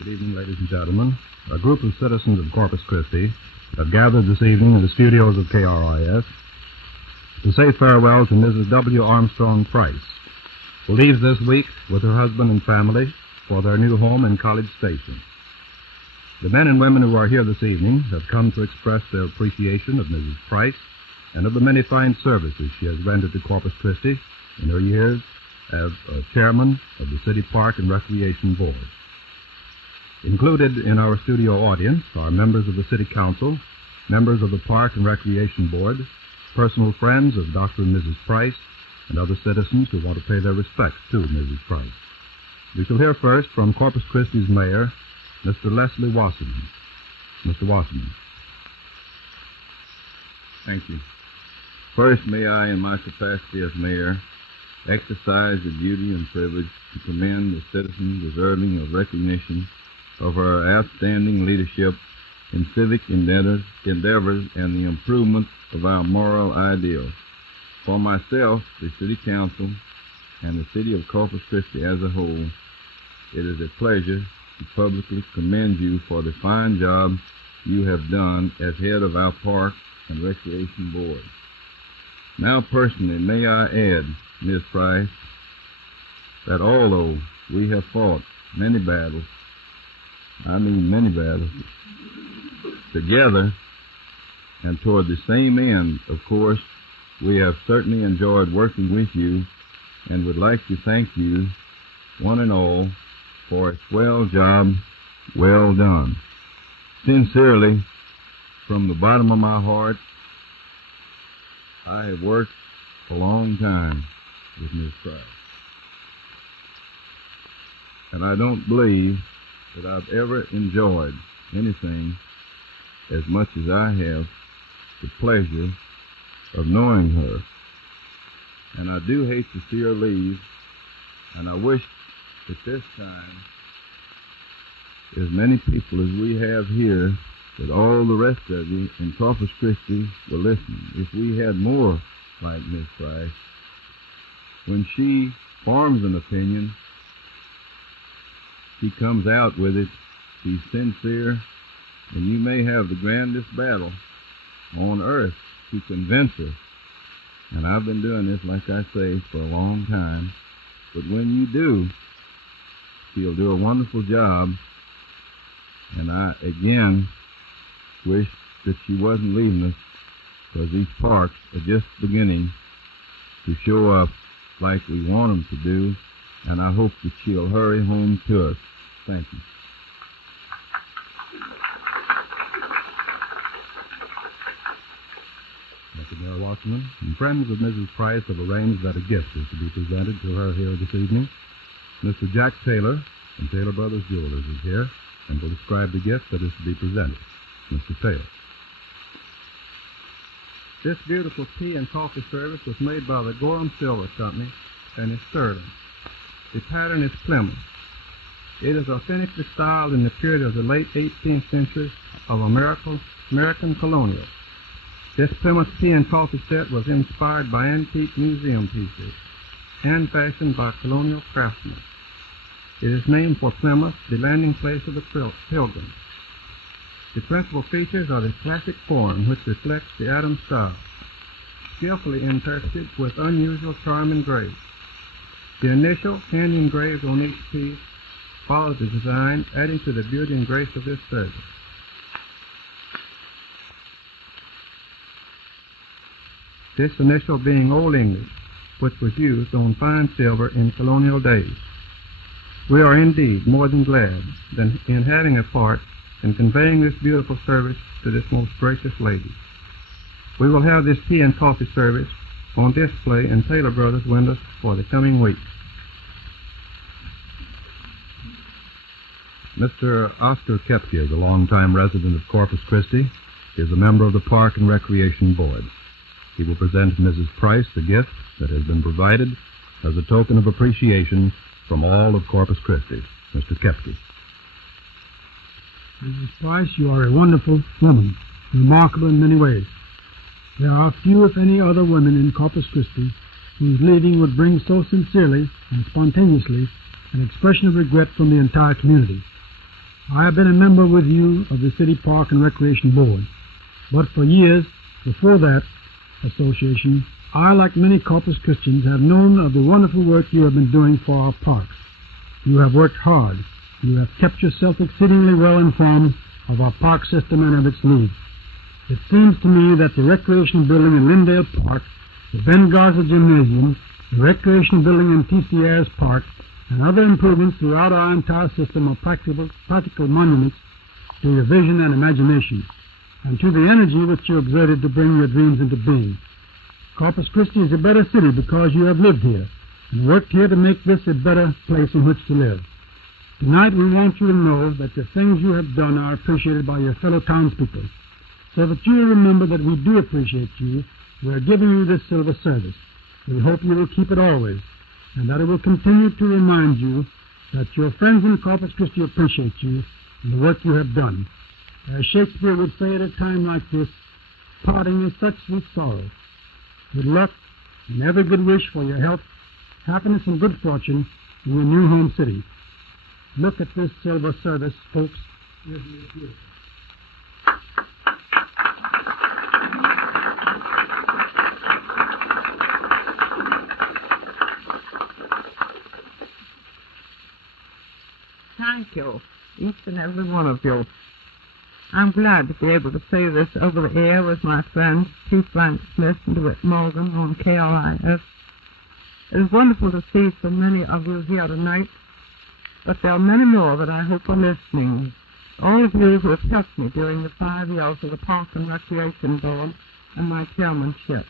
Good evening, ladies and gentlemen. A group of citizens of Corpus Christi have gathered this evening in the studios of KRIS to say farewell to Mrs. W. Armstrong Price, who leaves this week with her husband and family for their new home in College Station. The men and women who are here this evening have come to express their appreciation of Mrs. Price and of the many fine services she has rendered to Corpus Christi in her years as chairman of the City Park and Recreation Board. Included in our studio audience are members of the City Council, members of the Park and Recreation Board, personal friends of Dr. and Mrs. Price, and other citizens who want to pay their respects to Mrs. Price. We shall hear first from Corpus Christi's mayor, Mr. Leslie Wasserman. Mr. Wasserman. Thank you. First, may I, in my capacity as mayor, exercise the duty and privilege to commend the citizen deserving of recognition of her outstanding leadership in civic endeavors and the improvement of our moral ideals. For myself, the City Council, and the City of Corpus Christi as a whole, it is a pleasure to publicly commend you for the fine job you have done as head of our Park and Recreation Board. Now, personally, may I add, Ms. Price, that although we have fought many battles, together and toward the same end, of course, we have certainly enjoyed working with you and would like to thank you, one and all, for a swell job well done. Sincerely, from the bottom of my heart, I have worked a long time with Ms. Price, and I don't believe that I've ever enjoyed anything as much as I have the pleasure of knowing her. And I do hate to see her leave, and I wish at this time, as many people as we have here, that all the rest of you in Corpus Christi were listening. If we had more like Miss Price, when she forms an opinion, she comes out with it. She's sincere, and you may have the grandest battle on earth to convince her. And I've been doing this, like I say, for a long time. But when you do, she'll do a wonderful job. And I, again, wish that she wasn't leaving us, because these parks are just beginning to show up like we want them to do. And I hope that she'll hurry home to us. Thank you. Thank you, Mayor Wasserman. And friends of Mrs. Price have arranged that a gift is to be presented to her here this evening. Mr. Jack Taylor from Taylor Brothers Jewelers is here and will describe the gift that is to be presented. Mr. Taylor. This beautiful tea and coffee service was made by the Gorham Silver Company and is sterling. The pattern is Plymouth. It is authentically styled in the period of the late 18th century of American colonial. This Plymouth tea and coffee set was inspired by antique museum pieces, hand-fashioned by colonial craftsmen. It is named for Plymouth, the landing place of the Pilgrims. The principal features are the classic form, which reflects the Adams style, skillfully interpreted with unusual charm engraved. The initial, hand engraved on each piece, follows the design, adding to the beauty and grace of this service. This initial being Old English, which was used on fine silver in colonial days. We are indeed more than glad in having a part in conveying this beautiful service to this most gracious lady. We will have this tea and coffee service on display in Taylor Brothers windows for the coming weeks. Mr. Oscar Kepke is a longtime resident of Corpus Christi. He is a member of the Park and Recreation Board. He will present Mrs. Price the gift that has been provided as a token of appreciation from all of Corpus Christi. Mr. Kepke. Mrs. Price, you are a wonderful woman, remarkable in many ways. There are few, if any, other women in Corpus Christi whose leaving would bring so sincerely and spontaneously an expression of regret from the entire community. I have been a member with you of the City Park and Recreation Board, but for years before that association, I, like many Corpus Christians, have known of the wonderful work you have been doing for our parks. You have worked hard. You have kept yourself exceedingly well informed of our park system and of its needs. It seems to me that the recreation building in Lindale Park, the Ben Garza Gymnasium, the recreation building in T.C. Ayers Park, and other improvements throughout our entire system are practical monuments to your vision and imagination, and to the energy which you exerted to bring your dreams into being. Corpus Christi is a better city because you have lived here and worked here to make this a better place in which to live. Tonight we want you to know that the things you have done are appreciated by your fellow townspeople. So that you will remember that we do appreciate you, we are giving you this silver service. We hope you will keep it always, and that it will continue to remind you that your friends in Corpus Christi appreciate you and the work you have done. As Shakespeare would say at a time like this, parting is such sweet sorrow. Good luck and every good wish for your health, happiness, and good fortune in your new home city. Look at this silver service, folks. Isn't it beautiful? Thank you, each and every one of you. I'm glad to be able to say this over the air with my friends T. Frank Smith and DeWitt Morgan on KRIS. It is wonderful to see so many of you here tonight, but there are many more that I hope are listening. All of you who have helped me during the 5 years of the Park and Recreation Board and my chairmanship.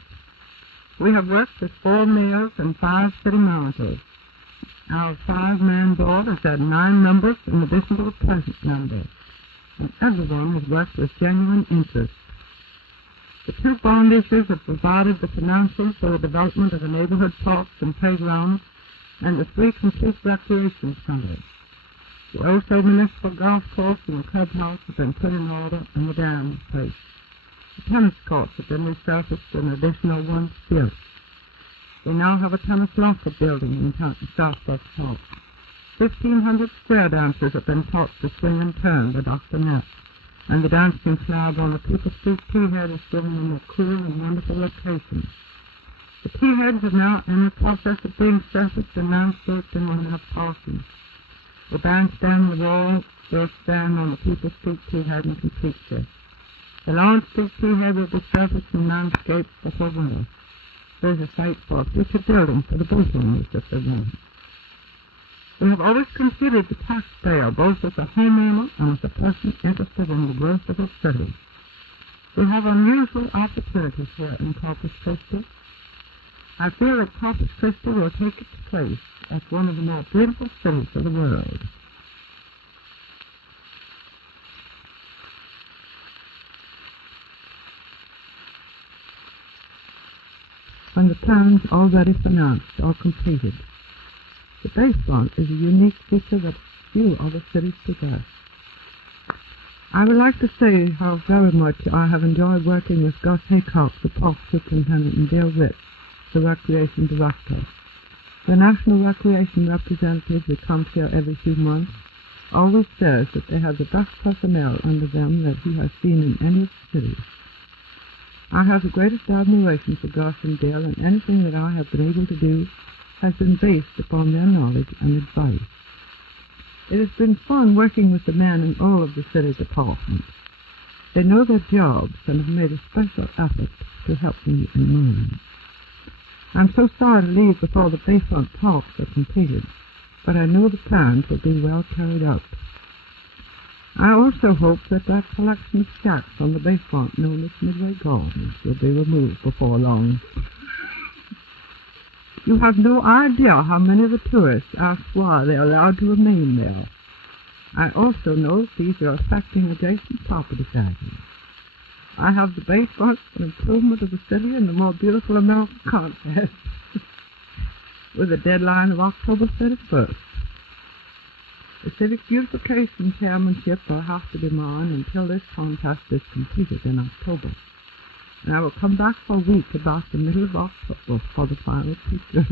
We have worked with 4 mayors and 5 city managers. Our 5-man board has had 9 members in addition to the present number, and everyone has worked with genuine interest. The 2 bond issues have provided the financing for the development of the neighborhood parks and playgrounds and the 3 complete recreation centers. The also municipal golf course and the clubhouse have been put in order and the dam placed. The tennis courts have been resurfaced and additional ones built. We now have a tennis locker building in Southwest Park. 1,500 square dancers have been taught to swing and turn by Dr. Ness, and the dancing club on the People Street T-head is giving them a cool and wonderful location. The T-heads are now in the process of being surfaced and landscaped and will have parking. The bandstand and the wall will stand on the People Street T-head and complete this. The Lawrence Street T-head will be surfaced and landscaped before winter. There is a site for a future building for the boating if they want. We have always considered the taxpayer both as a homeowner and as a person interested in the growth of a city. We have unusual opportunities here in Corpus Christi. I feel that Corpus Christi will take its place as one of the more beautiful cities of the world. When the plans already financed are completed. The bayfront is a unique feature that few other cities possess. I would like to say how very much I have enjoyed working with Gus Haycock, the park superintendent, and Dale Witt, the recreation director. The National Recreation representative who comes here every few months always says that they have the best personnel under them that he has seen in any of the cities. I have the greatest admiration for Gus and Dale, and anything that I have been able to do has been based upon their knowledge and advice. It has been fun working with the men in all of the city departments. They know their jobs and have made a special effort to help me in mine. I'm so sorry to leave before the bayfront parks are completed, but I know the plans will be well carried out. I also hope that collection of shacks on the bayfront known as Midway Gardens will be removed before long. You have no idea how many of the tourists ask why they are allowed to remain there. I also know these are affecting adjacent property values. I have the bayfront for improvement of the city and the more beautiful American contest with a deadline of October 31st. The civic beautification chairmanship will have to be mine until this contest is completed in October. And I will come back for a week about the middle of October for the final picture.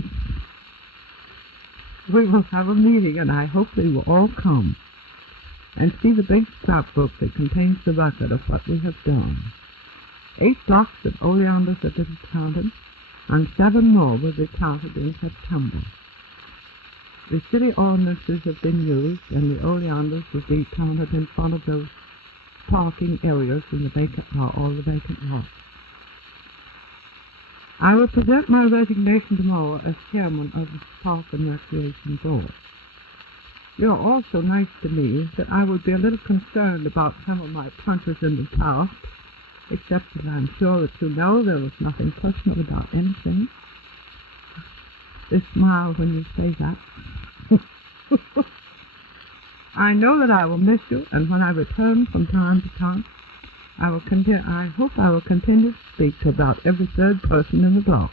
We will have a meeting, and I hope they will all come. and see the big scrapbook that contains the record of what we have done. 8 blocks of oleanders are to be counted, and 7 more will be counted in September. The city ordinances have been used, and the oleanders will be counted in front of those parking areas in the vacant lot, all the vacant lots. I will present my resignation tomorrow as chairman of the Park and Recreation Board. You are all so nice to me that I would be a little concerned about some of my punches in the past, except that I'm sure that you know there was nothing personal about anything. They smile when you say that. I know that I will miss you, and when I return from time to time, I hope I will continue to speak to about every 3rd person in the block.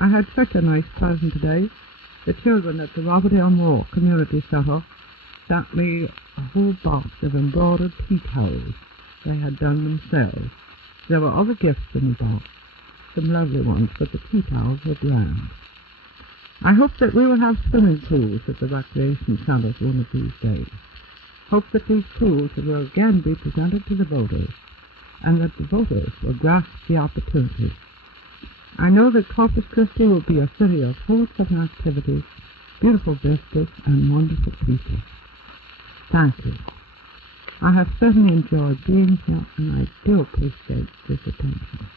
I had such a nice present today. The children at the Robert L. Moore Community Center sent me a whole box of embroidered tea towels they had done themselves. There were other gifts in the box, some lovely ones, but the tea towels were grand. I hope that we will have swimming pools at the recreation centers one of these days. Hope that these pools will again be presented to the voters, and that the voters will grasp the opportunity. I know that Corpus Christi will be a city of wholesome activities, beautiful vistas, and wonderful people. Thank you. I have certainly enjoyed being here, and I do appreciate this attention.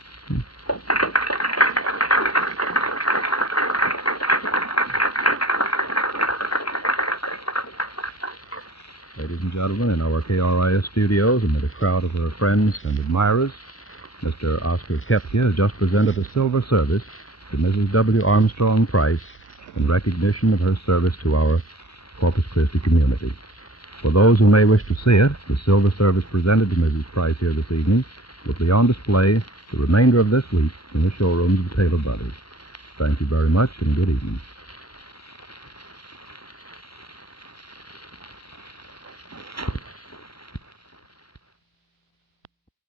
Ladies and gentlemen, in our KRIS studios, amid a crowd of her friends and admirers, Mr. Oscar Kepke has just presented a silver service to Mrs. W. Armstrong Price in recognition of her service to our Corpus Christi community. For those who may wish to see it, the silver service presented to Mrs. Price here this evening will be on display the remainder of this week in the showrooms of Taylor Brothers. Thank you very much, and good evening.